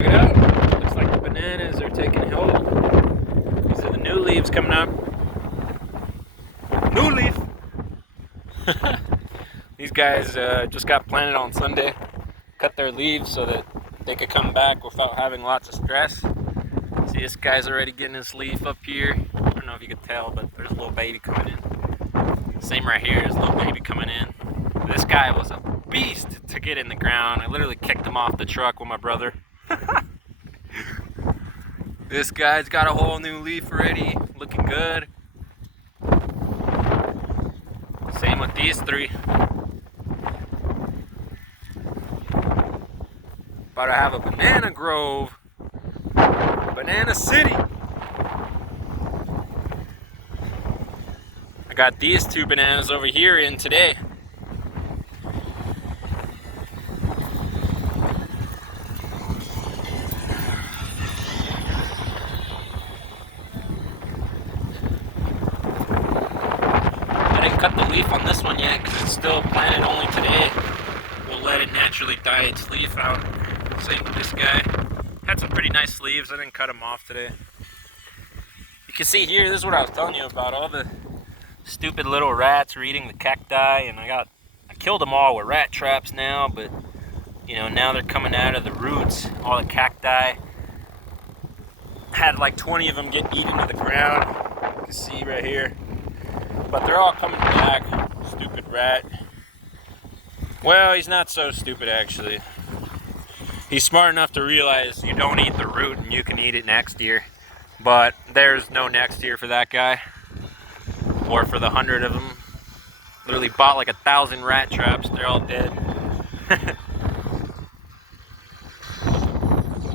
Check it out. Looks like the bananas are taking hold. These are the new leaves coming up. New leaf! These guys just got planted on Sunday. Cut their leaves so that they could come back without having lots of stress. See, this guy's already getting his leaf up here. I don't know if you could tell, but there's a little baby coming in. Same right here, there's a little baby coming in. This guy was a beast to get in the ground. I literally kicked him off the truck with my brother. This guy's got a whole new leaf already, looking good. Same with these three. About to have a banana grove. Banana City. I got these two bananas over here in today. I didn't cut the leaf on this one yet because it's still planted only today. We'll let it naturally dye its leaf out. Same with this guy. Had some pretty nice leaves. I didn't cut them off today. You can see here, this is what I was telling you about. All the stupid little rats were eating the cacti, and I killed them all with rat traps now, but you know, now they're coming out of the roots, all the cacti. Had like 20 of them get eaten to the ground. You can see right here. But they're all coming back. Stupid rat. Well, he's not so stupid actually. He's smart enough to realize you don't eat the root and you can eat it next year. But there's no next year for that guy. Or for the 100 of them. Literally bought like 1,000 rat traps. They're all dead.